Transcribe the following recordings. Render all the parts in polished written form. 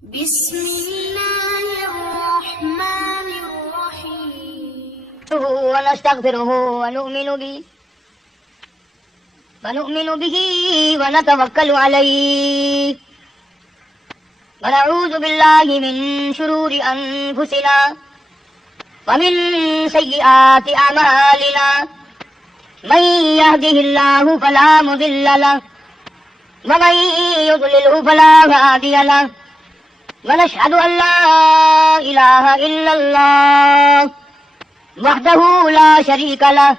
بسم الله الرحمن الرحيم ونستغفره ونؤمن به ونتوكل عليه ونعوذ بالله من شرور أنفسنا ومن سيئات أعمالنا من يهده الله فلا مضل له ومن يضلله فلا هادي له ونشهد أن لا إله إلا الله وحده لا شريك له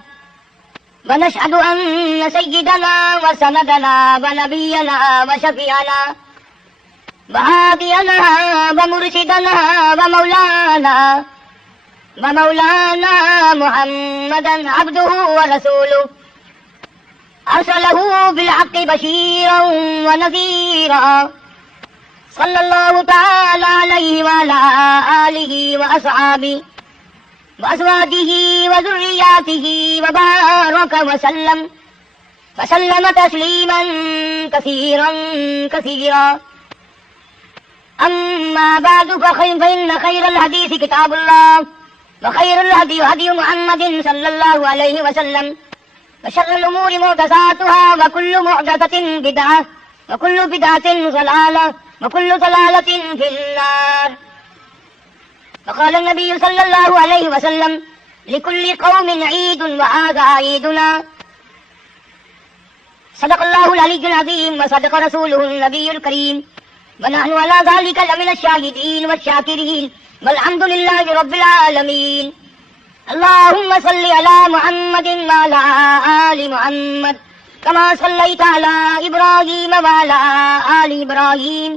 ونشهد أن سيدنا وسندنا ونبينا وشفيعنا وهادينا ومرشدنا ومولانا محمدا عبده ورسوله أرسله بالحق بشيرا ونذيرا صلى الله تعالى عليه وعلى آله وأصحابه وأزواجه وذرياته وبارك وسلم تسليما كثيرا أما بعد فإن خير الحديث كتاب الله وخير الهدي هدي محمد صلى الله عليه وسلم وشر الأمور محدثاتها وكل محدثة بدعة وكل بدعة ضلالة وكل ضلالة في النار. وقال النبي صلى الله عليه وسلم لكل قوم عيد وهذا عيدنا. صدق الله العلي العظيم وصدق رسوله النبي الكريم ونحن على ذلك لمن الشاهدين والشاكرين والحمد لله رب العالمين. اللهم صل على محمد وعلى آل محمد كما صليت على إبراهيم وعلى آل إبراهيم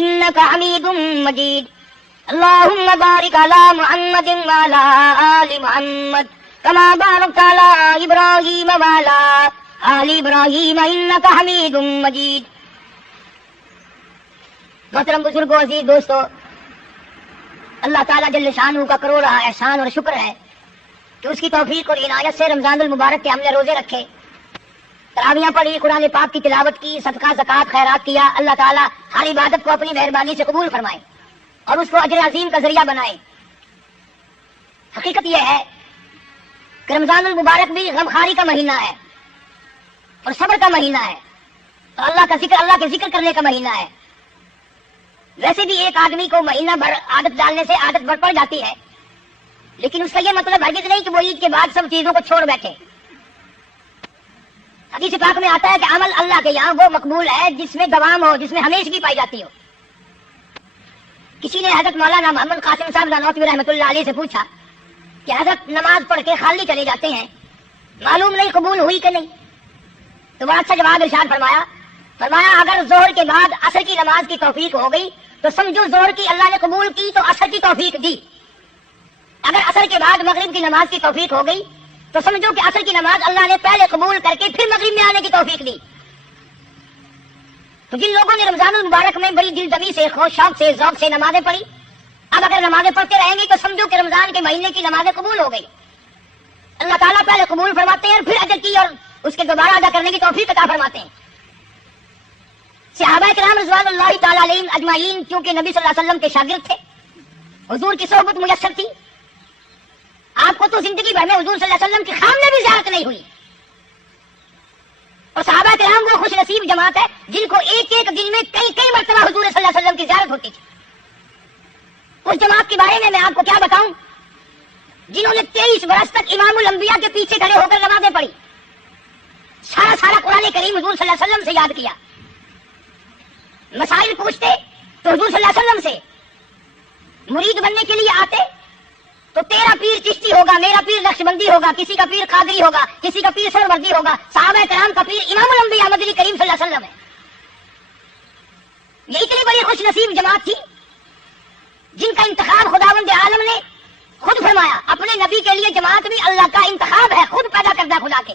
إنك حميد مجيد. اللهم بارك على محمد وعلى آل محمد كما باركت على إبراهيم وعلى آل إبراهيم إنك حميد مجيد. محترم بزرگوں، عزیز دوستو، اللہ تعالیٰ جل شانہ کا کروڑا احسان اور شکر ہے کہ اس کی توفیق اور عنایت سے رمضان المبارک کے ہم نے روزے رکھے، تراویحاں پڑھی، قرآن پاک کی تلاوت کی، صدقہ زکوٰۃ خیرات کیا. اللہ تعالیٰ ہر عبادت کو اپنی مہربانی سے قبول فرمائے اور اس کو اجر عظیم کا ذریعہ بنائے. حقیقت یہ ہے کہ رمضان المبارک بھی غمخواری کا مہینہ ہے اور صبر کا مہینہ ہے اور اللہ کے ذکر کرنے کا مہینہ ہے. ویسے بھی ایک آدمی کو مہینہ بھر عادت ڈالنے سے عادت بڑھ پڑ جاتی ہے، لیکن اس کا یہ مطلب ہرگز نہیں کہ وہ عید کے بعد سب چیزوں کو چھوڑ بیٹھے. حدیث پاک میں آتا ہے کہ عمل اللہ کے یہاں وہ مقبول ہے جس میں دوام ہو، جس میں ہمیشگی پائی جاتی ہو. کسی نے حضرت مولانا محمد قاسم صاحب نانوتوی رحمۃ اللہ علیہ سے پوچھا کہ حضرت نماز پڑھ کے خالی چلے جاتے ہیں، معلوم نہیں قبول ہوئی کہ نہیں. تو بڑا اچھا جواب ارشاد فرمایا اگر ظہر کے بعد عصر کی نماز کی توفیق ہو گئی تو سمجھو ظہر کی اللہ نے قبول کی تو عصر کی توفیق دی. اگر عصر کے بعد مغرب کی نماز کی توفیق ہو گئی تو سمجھو کہ عصر کی نماز اللہ نے پہلے قبول کر کے پھر مغرب میں آنے کی توفیق دی. تو جن لوگوں نے رمضان المبارک میں بڑی دل دمی سے، خوش شوق سے، ذوق سے نمازیں پڑھی، اب اگر نمازیں پڑھتے رہیں گے تو سمجھو کہ رمضان کے مہینے کی نمازیں قبول ہو گئی. اللہ تعالیٰ پہلے قبول فرماتے ہیں اور پھر اجر کی اور اس کے دوبارہ ادا کرنے کی توفیق عطا فرماتے ہیں. صحابہ کرام رضوان اللہ تعالیٰ علیہم اجمعین چونکہ نبی صلی اللہ علیہ وسلم کے شاگرد تھے، حضور کی صحبت میسر تھی. آپ کو تو زندگی بھر میں حضور صلی اللہ علیہ وسلم کی خام میں بھی زیارت نہیں ہوئی. اور صحابہ کرام وہ خوش نصیب جماعت ہے جن کو ایک ایک دن میں کئی مرتبہ حضور صلی اللہ علیہ وسلم کی زیارت ہوتی تھی. اس جماعت کے بارے میں آپ کو کیا بتاؤں جنہوں نے 23 برس تک امام الانبیاء کے پیچھے کھڑے ہو کر نمازیں پڑھی، سارا قرآن کریم حضور صلی اللہ علیہ وسلم سے یاد کیا. مسائل پوچھتے تو حضور صلی اللہ علیہ وسلم سے، مرید بننے کے لیے آتے تو تیرا پیر چشتی ہوگا، میرا پیر نقشبندی ہوگا، کسی کا پیر قادری ہوگا، کسی کا پیر سروردی ہوگا. صحابہ کرام کا پیر امام الانبیاء مدنی کریم صلی اللہ علیہ وسلم ہے. یہ اتنی بڑی خوش نصیب جماعت تھی جن کا انتخاب خداوند عالم نے خود فرمایا. اپنے نبی کے لیے جماعت بھی اللہ کا انتخاب ہے، خود پیدا کردہ خدا کے.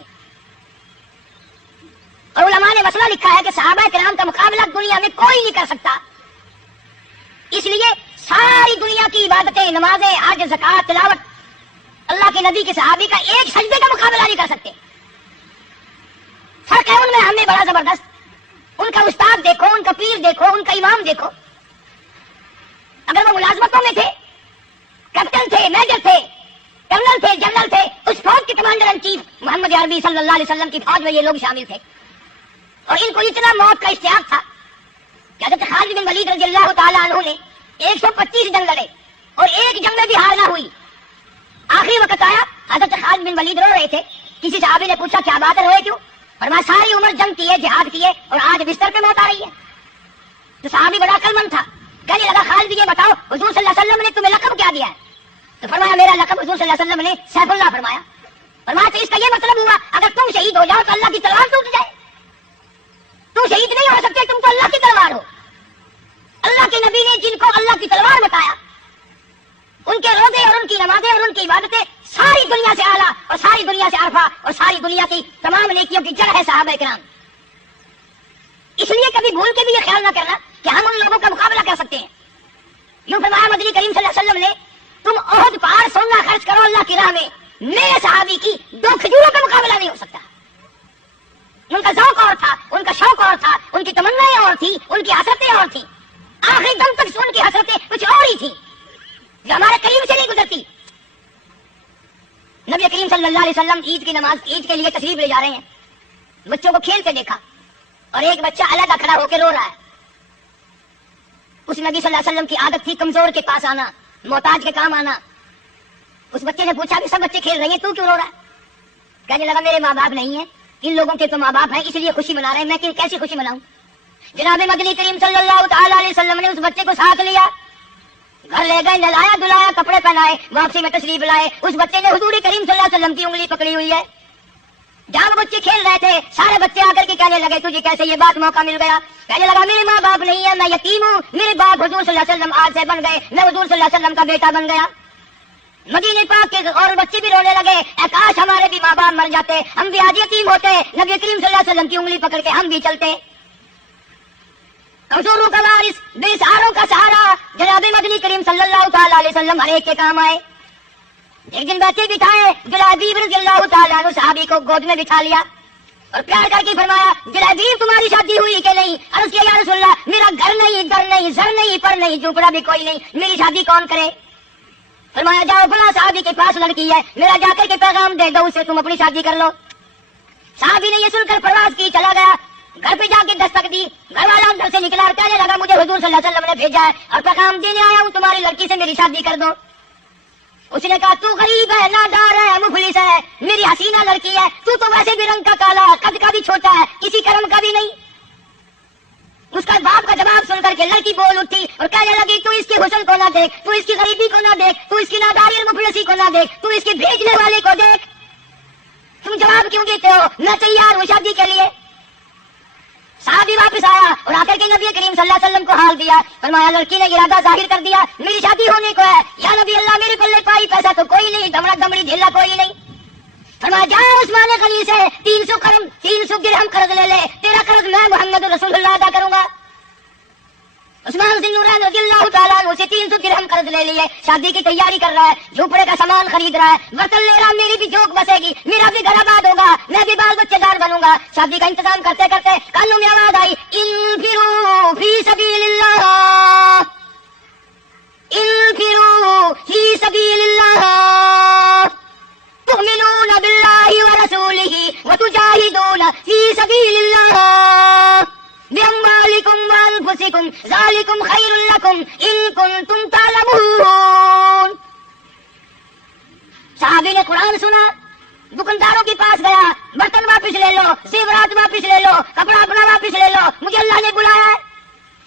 اور علماء نے مسئلہ لکھا ہے کہ صحابہ کرام کا مقابلہ دنیا میں کوئی نہیں کر سکتا. اس لیے ساری دنیا کی عبادتیں، نمازیں، حج، زکوٰۃ، تلاوت اللہ کے نبی کے صحابی کا ایک سجدے کا مقابلہ نہیں کر سکتے. فرق ہے ان میں ہمیں بڑا زبردست. ان کا استاد دیکھو، ان کا پیر دیکھو، ان کا امام دیکھو. ملازمتوں میں تھے، کیپٹن تھے، میجر تھے، کرنل تھے، جنرل تھے، اس فوج کے کمانڈر ان چیف محمد عربی صلی اللہ علیہ وسلم کی فوج میں یہ لوگ شامل تھے، اور ان کو اتنا موت کا اشتیاق تھا کہ حضرت خالد بن ولید رضی اللہ تعالیٰ عنہ نے 125 جنگ لڑے اور ایک جنگ میں بھی ہار نہ ہوئی. آخری وقت آیا، حضرت خالد بن ولید رو رہے تھے. کسی صحابی نے پوچھا کیا بات ہے، روئے کیوں؟ فرمایا ساری عمر جنگ کیے، جہاد کیے، اور آج بستر پہ موت آ رہی ہے. تو صحابی بڑا عقلمند تھا، کہنے لگا خالد یہ بتاؤ حضور صلی اللہ علیہ وسلم نے تمہیں لقب کیا دیا ہے؟ تو فرمایا میرا لقب حضور صلی اللہ علیہ وسلم نے سیف اللہ فرمایا. فرمایا تو اس کا یہ مطلب ہوا اگر تم شہید ہو جاؤ تو اللہ کی تلوار ٹوٹ جائے. تم شہید نہیں ہو سکتے، تم تو اللہ کی تلوار ہو. اللہ کے نبی نے جن کو اللہ کی تلوار بتایا، ان کے روزے اور ان کی نمازیں اور ان کی عبادتیں ساری دنیا سے اعلیٰ اور ساری دنیا سے عرفہ اور ساری دنیا کی تمام نیکیوں کی جڑ ہے صحابہ کرام. اس لیے کبھی بھول کے بھی یہ خیال نہ کرنا کہ ہم ان لوگوں کا مقابلہ کر سکتے ہیں. یوں فرمایا مدنی کریم صلی اللہ علیہ وسلم نے تم عہد پہاڑ سونا خرچ کرو اللہ کی راہ میں، میرے صحابی کی 2 کھجوروں کا مقابلہ نہیں ہو سکتا. ان کا ذوق اور تھا، ان کا شوق اور تھا، ان کی تمنائیں اور تھی، ان کی حسرتیں اور تھیں. آخری دم تک ان کی حسرتیں کچھ اور ہی تھیں جو ہمارے قریب سے نہیں گزرتی. نبی کریم صلی اللہ علیہ وسلم عید کی نماز عید کے لیے تشریف لے جا رہے ہیں. بچوں کو کھیلتے دیکھا اور ایک بچہ علیحدہ کھڑا ہو کے رو رہا ہے. اس نبی صلی اللہ علیہ وسلم کی عادت تھی کمزور کے پاس آنا، محتاج کے کام آنا. اس بچے نے پوچھا کہ سب بچے کھیل رہے ہیں، تو کیوں رو رہا ہے؟ کہنے لگا میرے ماں باپ نہیں ہیں، ان لوگوں کے تو ماں باپ ہیں، اس لیے خوشی منا رہے ہیں، میں کیسی خوشی مناؤں؟ جناب مدنی کریم صلی اللہ تعالی علیہ وسلم نے اس بچے کو ساتھ لیا، گھر لے گئے، نہلایا دھلایا، کپڑے پہنائے، واپسی میں تشریف لائے. اس بچے نے حضور کریم صلی اللہ علیہ وسلم کی انگلی پکڑی ہوئی ہے. جب بچے کھیل رہے تھے سارے بچے آ کر کے کہنے لگے تجھے کیسے یہ بات موقع مل گیا؟ کہنے لگا میرے ماں باپ نہیں ہے، میں یتیم ہوں، میرے باپ حضور صلی اللہ علیہ وسلم آج سے بن گئے، میں حضور صلی اللہ علیہ وسلم کا بیٹا بن گیا. مدینے پاک کے اور بچے بھی رونے لگے، اے کاش ہمارے بھی ماں باپ مر جاتے، ہم بھی آج یتیم ہوتے، نبی کریم صلی اللہ علیہ وسلم کی انگلی پکڑ کے ہم بھی چلتے. کمزوروں کا وارث، بے سہاروں کا سہارا جناب مدنی کریم صلی اللہ تعالی علیہ وسلم ہر ایک کے کام آئے. ایک دن بچے بٹھائے، جلابیب رضی اللہ تعالیٰ عنہ صحابی کو گود میں بٹھا لیا اور پیار کر کے فرمایا جلابیب تمہاری شادی ہوئی کہ نہیں؟ عرض کیا یا رسول اللہ میرا گھر نہیں، در نہیں، زر نہیں، پر نہیں، جھوپڑا بھی کوئی نہیں، میری شادی کون کرے؟ فرمایا جاؤ فلاں صحابی کے پاس لڑکی ہے، میرا جا کر کے پیغام دے دو اسے، تم اپنی شادی کر لو. صحابی نے یہ سن کر پرواز کی، چلا گیا. گھر پہ جا کے دستک دی، گھر والا اندر سے نکلا اور کہنے لگا مجھے حضور صلی اللہ علیہ وسلم نے بھیجا ہے اور پیغام دینے آیا ہوں تمہاری لڑکی سے میری شادی کر دو. اس نے کہا تو غریب ہے، نادار ہے، مفلس ہے، میری حسینہ لڑکی ہے، تو ویسے بھی رنگ کا کالا، قد کا بھی چھوٹا ہے، کسی کرم کا بھی نہیں. اس کا باپ کا جواب سن کر کے لڑکی بول اٹھی اور کہنے لگی تو اس کے حسن کو نہ دیکھ، تو اس کی غریبی کو نہ دیکھ، تو اس کی ناداری اور مفلسی کو نہ دیکھ، تو اس کے بھیجنے والے کو دیکھ. تم جواب کیوں دیتے ہو؟ میں تیار ہوں شادی کے لیے. صحابی واپس آیا اور آ کر کے نبی کریم صلی اللہ علیہ وسلم کو حال دیا. فرمایا لڑکی نے ارادہ ظاہر کر دیا میری شادی ہونے کو ہے. یا نبی اللہ میرے پلے پائی پیسہ تو کوئی نہیں، دمڑا دمڑی ڈھیلا کوئی نہیں. فرمایا جا عثمان غنی سے 300 درہم قرض لے لے، تیرا قرض میں محمد رسول اللہ ادا کروں گا. عثمان بن نورین رضی اللہ تعالیٰ عنہ سے 300 درہم قرض لے لیے، شادی کی تیاری کر رہا ہے، جھوپڑے کا سامان خرید رہا ہے، برتن لے رہا، میری بھی جھوک بسے گی، میرا بھی گھر آباد ہوگا، میں بھی بال بچے دار بنوں گا. شادی کا انتظام کرتے کرتے کانوں میں آواز آئی انفروا فی سبیل اللہ، انفروا فی سبیل اللہ تؤمنون باللہ ورسولہ وتجاہدون فی سبیل اللہ بِأَمْوَالِكُمْ وَأَنفُسِكُمْ ذَلِكُمْ خَيْرٌ لَكُمْ إِن كُنتُمْ تَعْلَمُونَ. صحابی نے قرآن سنا، دکانداروں کے پاس گیا، برتن واپس لے لو، زیورات واپس لے لو، کپڑا اپنا واپس لے لو، مجھے اللہ نے بلایا ہے.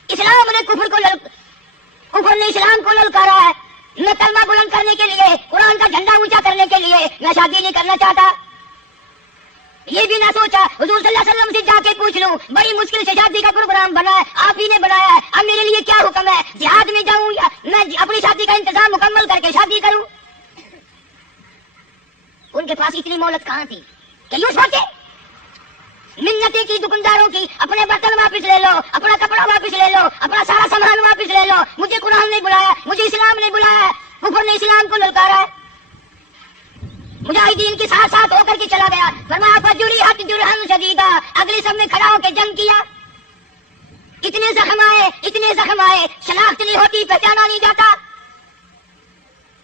اسلام نے کفر نے اسلام کو للکارا ہے. میں کلمہ بلند کرنے کے لیے، قرآن کا جھنڈا اونچا کرنے کے لیے میں شادی نہیں کرنا چاہتا. یہ بھی نہ سوچا حضور صلی اللہ علیہ وسلم سے جا کے پوچھ لوں، بڑی مشکل سے شادی کا پروگرام بنا ہے، آپ ہی نے بنایا ہے، اب میرے لیے کیا حکم ہے؟ جہاد میں جاؤں یا میں اپنی شادی کا انتظام مکمل کر کے شادی کروں؟ ان کے پاس اتنی مہلت کہاں تھی کہ یوں سوچے. منتیں کی دکانداروں کی، اپنے برتن واپس لے لو، اپنا کپڑا واپس لے لو، اپنا سارا سامان واپس لے لو، مجھے قرآن نے بلایا، مجھے اسلام نے بلایا، کفر نے اسلام کو للکارا ہے. مجاہدین کے ساتھ ساتھ ہو کر کے چلا گیا. فرمایا فجرحت جرحا شدیدا، اگلی سب میں کھڑا ہو کے جنگ کیا. اتنے زخم آئے، شناخت نہیں ہوتی، پہچانا نہیں جاتا.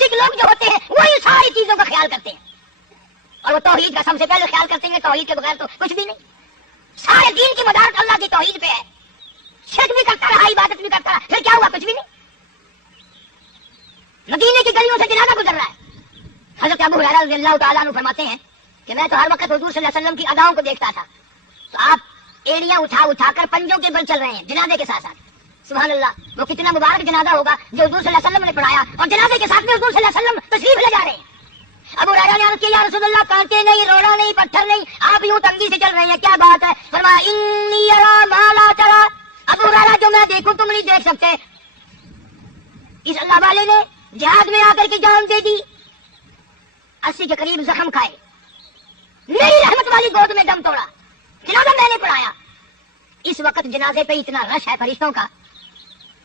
فاسق لوگ جو ہوتے ہیں وہی ساری چیزوں کا خیال کرتے ہیں، اور وہ توحید کا سب سے پہلے خیال کرتے ہیں، توحید کے بغیر تو کچھ بھی نہیں، سارے دین کی مدار اللہ کی توحید پہ ہے، شرک بھی کرتا رہا، عبادت بھی کرتا رہا، پھر کیا ہوا؟ کچھ بھی نہیں۔ مدینے کی گلیوں سے جنازہ گزر رہا ہے، حضرت ابو ہریرہ رضی اللہ تعالیٰ عنہ فرماتے ہیں کہ میں تو ہر وقت حضور صلی اللہ علیہ وسلم کی اداؤں کو دیکھتا تھا، تو آپ ایڑیاں اٹھا کر پنجوں کے بل چل رہے ہیں جنازے کے ساتھ ساتھ۔ سبحان اللہ، وہ کتنا مبارک جنازہ ہوگا جو حضور صلی اللہ علیہ وسلم نے پڑھایا، اور جنازے کے ساتھ میں حضور صلی اللہ علیہ وسلم تشریف لے جا رہے ہیں۔ ابو ہریرہ نے عرض کیا یا رسول اللہ، کانٹے نہیں، روڑا نہیں، پتھر نہیں، آپ یوں تنگی سے چل رہے ہیں، کیا بات ہے؟ فرمایا انی ارا ما لا ترى، ابو ہریرہ جو میں دیکھوں تم نہیں دیکھ سکتے۔ اس اللہ والے نے جہاد میں آ کر کے جان دے دی، 80 کے قریب زخم کھائے، میری رحمت والی گود میں دم توڑا، جنازہ میں نے پڑھایا۔ اس وقت جنازے پہ اتنا رش ہے فرشتوں کا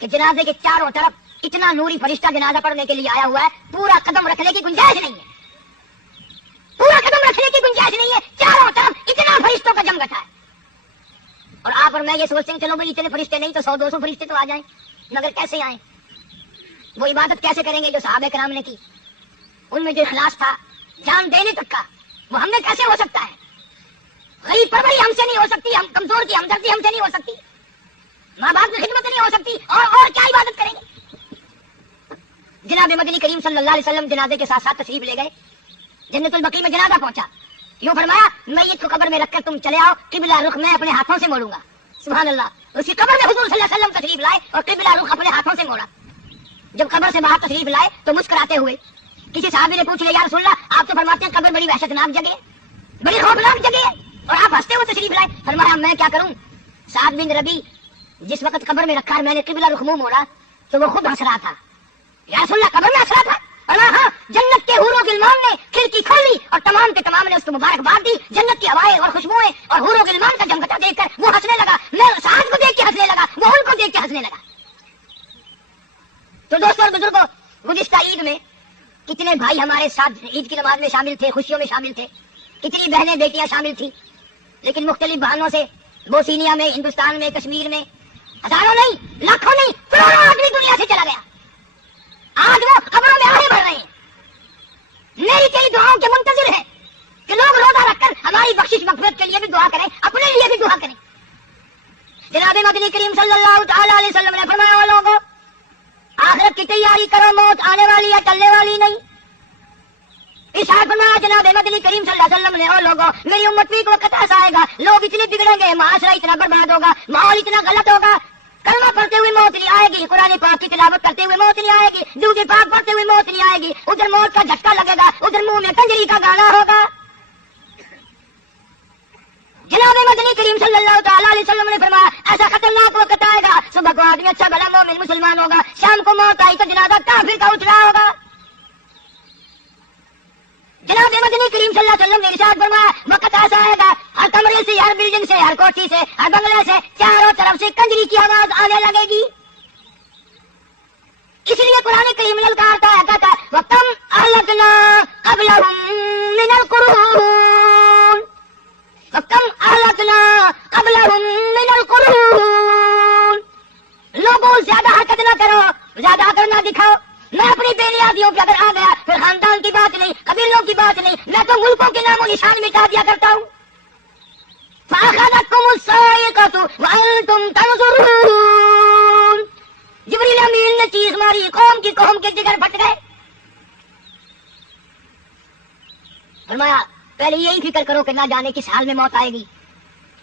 کہ جنازے کے چاروں طرف اتنا نوری فرشتہ جنازہ پڑھنے کے لیے آیا ہوا ہے، پورا قدم رکھنے کی گنجائش نہیں ہے، پورا قدم رکھنے کی گنجائش نہیں ہے، چاروں طرف اتنا فرشتوں کا جم گٹھا ہے۔ اور آپ اور میں یہ سوچتے ہیں چلو بھائی اتنے فرشتے نہیں تو 100-200 فرشتے تو آ جائیں، مگر کیسے آئیں؟ وہ عبادت کیسے کریں گے جو صحابہ کرام نے کی؟ ان میں جو اخلاص تھا جان دینے تک کا، وہ ہم میں کیسے ہو سکتا ہے؟ غریب پروری ہم سے نہیں ہو سکتی، ہم کمزور کی ہمدردی ہم سے نہیں ہو سکتی، ماں باپ کی خدمت نہیں ہو سکتی، اور کیا عبادت کریں گے؟ جناب مدنی کریم صلی اللہ علیہ وسلم جنازے کے ساتھ ساتھ تشریف لے گئے، جنت البقیع میں جنازہ پہنچا، یوں فرمایا میت کو قبر میں رکھ کر تم چلے آؤ، قبلہ رخ میں اپنے ہاتھوں سے موڑوں گا۔ سبحان اللہ، اسی قبر میں حضور صلی اللہ علیہ وسلم تشریف لائے اور قبلہ رخ اپنے ہاتھوں سے موڑا۔ جب قبر سے باہر تشریف لائے تو مسکراتے ہوئے کسی صحابی نے پوچھ لیا یا رسول اللہ، آپ تو فرماتے ہیں قبر بڑی وحشتناک جگہ ہے، بڑی خوفناک جگہ ہے، اور آپ ہنستے ہوئے تشریف لائے۔ فرمایا میں کیا کروں، سعد بن ربی جس وقت قبر میں رکھا میں نے قبلہ رخ منہ موڑا تو وہ خود ہنس رہا تھا۔ یا رسول اللہ قبر میں ہنس رہا تھا؟ فرمایا ہاں، جنت کے حور و غلمان نے کھڑکی کھولی اور تمام کے تمام نے اس کو مبارکباد دی، جنت کی ہوائیں اور خوشبوئیں اور حور و غلمان کا جمگٹا دیکھ کر وہ ہنسنے لگا، میں سعد کو دیکھ کے ہنسنے لگا، وہ ان کو دیکھ کے ہنسنے لگا۔ تو دوستوں اور بزرگوں، گزشتہ عید میں کتنے بھائی ہمارے ساتھ عید کی نماز میں شامل تھے، خوشیوں میں شامل تھے، کتنی بہنیں بیٹیاں شامل تھیں، لیکن مختلف بہانوں سے بوسینیا میں، ہندوستان میں، کشمیر میں ہزاروں نہیں، لاکھوں نہیں، کروڑوں آدمی دنیا سے چلا گیا۔ آج وہ قبروں میں آگے بڑھ رہے ہیں، میری تیری دعاؤں کے منتظر ہیں کہ لوگ روزہ رکھ کر ہماری بخشش مغفرت کے لیے بھی دعا کریں، اپنے لیے بھی دعا کریں۔ جناب مدنی کریم صلی اللہ تعالی علیہ وسلم نے فرمایا وہ لوگوں آخرت کی تیاری کرو، موت آنے والی ہے، ٹلنے والی نہیں۔ ارشاد فرمایا جناب مدنی کریم صلی اللہ علیہ وسلم نے، او لوگوں میری امت بھی ایک وقت ایسا آئے گا، لوگ اتنے بگڑیں گے، معاشرہ اتنا برباد ہوگا، ماحول اتنا غلط ہوگا، کلمہ پڑھتے ہوئے موت نہیں آئے گی، قرآن پاک کی تلاوت کرتے ہوئے موت نہیں آئے گی، درود پاک پڑھتے ہوئے موت نہیں آئے گی، ادھر موت کا جھٹکا لگے گا، ادھر منہ میں کنجری کا گانا ہوگا۔ جناب مدنی کریم صلی اللہ تعالی علیہ وسلم نے فرمایا ایسا خطرناک وقت آئے گا، صبح کو آدمی اچھا بھلا مومن مسلمان ہوگا، شام کو موت آئی تو جنازہ کافر کا اٹھ رہا ہوگا۔ جناب مدنی کریم صلی اللہ علیہ وسلم نے ارشاد فرمایا وقت ایسا آئے گا، ہر کمرے سے، ہر بلڈنگ سے، ہر کوٹھی سے، ہر بنگلے سے چاروں طرف سے کنجری کی آواز آنے لگے گی۔ اس لیے قرآن کریم نے للکارتا ہے، کہتا ہے وَكَمْ أَهْلَكْنَا قَبْلَهُمْ مِنَ الْقُرُونِ، وَكَمْ أَهْلَكْنَا قَبْلَهُمْ مِنَ الْقُرُونِ۔ لوگوں زیادہ حرکت نہ کرو، زیادہ کرنا دکھاؤ، میں اپنی بے نیازیوں پہ اگر آ گیا پھر خاندان کی بات نہیں، قبیلوں کی بات نہیں، میں تو ملکوں کے نام و نشان مٹا دیا کرتا ہوں۔ فَأَخَذَتْكُمُ الصَّاعِقَةُ وَأَنْتُمْ تَنظُرُونَ، جبریل امین نے چیخ ماری، قوم کے جگر پھٹ گئے۔ فرمایا پہلے یہی فکر کرو کہ نہ جانے کس حال میں موت آئے گی۔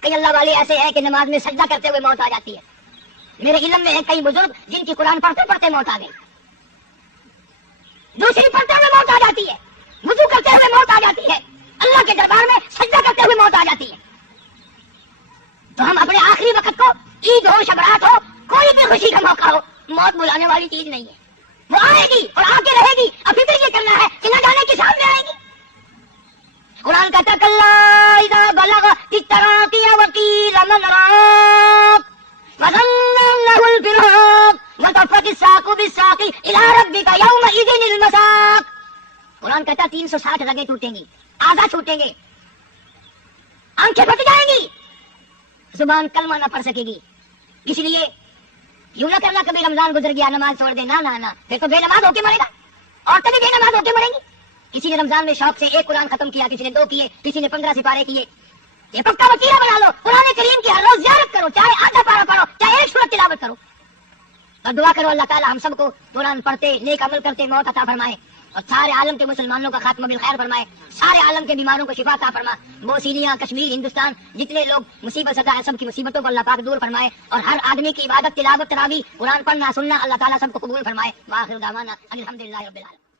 کئی اللہ والے ایسے ہیں کہ نماز میں سجدہ کرتے ہوئے موت آ جاتی ہے، میرے علم میں ہے کئی بزرگ جن کی قرآن پڑھتے پڑھتے موت آ گئی، دوسری پڑھتے ہوئے موت آ جاتی ہے، وضو کرتے ہوئے موت آ جاتی ہے، اللہ کے دربار میں سجدہ کرتے ہوئے موت آ جاتی ہے۔ تو ہم اپنے آخری وقت کو، عید ہو، شبرات ہو، کوئی بھی خوشی کا موقع ہو، موت بلانے والی چیز نہیں ہے، وہ آئے گی اور آ کے رہے گی۔ اب فکر یہ کرنا ہے کہ نہ جانے کے سامنے آئے گی۔ قرآن کہتا کلا اذا بلغت التراقی وقیل من راق وظن انه الفراق وتفت الساق بالساق الى ربك يومئذ المساق۔ قرآن کہتا 360 رگیں ٹوٹیں گی، آدھا چھوٹیں گے، آنکھیں پھٹ جائیں گی، زبان کلمہ نہ پڑھ سکے گی۔ اس لیے یوں نہ کرنا کبھی رمضان گزر گیا نماز چھوڑ دے، نہ پھر تو بے نماز ہو کے مرے گا۔ عورتیں بھی بے نماز ہوتے مریں گی. کسی نے رمضان میں شوق سے ایک قرآن ختم کیا, کسی نے 2 کیے, کسی نے 15 سپارے کیے. یہ پکا وسیلہ بنا لو, قرآن کریم کی ہر روز زیارت کرو, چاہے آدھا پارہ پڑھو, چاہے ایک سورت تلاوت کرو, اور دعا کرو اللہ تعالیٰ ہم سب کو قرآن پڑھتے نیک عمل کرتے موت عطا فرمائے, اور سارے عالم کے مسلمانوں کا خاتمہ بالخیر فرمائے, سارے عالم کے بیماروں کو شفا عطا فرما. بوسینیا, کشمیر, ہندوستان جتنے لوگ مصیبت زدہ ہیں سب کی مصیبتوں کو اللہ پاک دور فرمائے, اور ہر آدمی کی عبادت تلاوت تراویح قرآن پڑھنا سننا اللہ تعالیٰ سب کو قبول فرمائے. وآخر دعوانا الحمدللہ رب العالمین.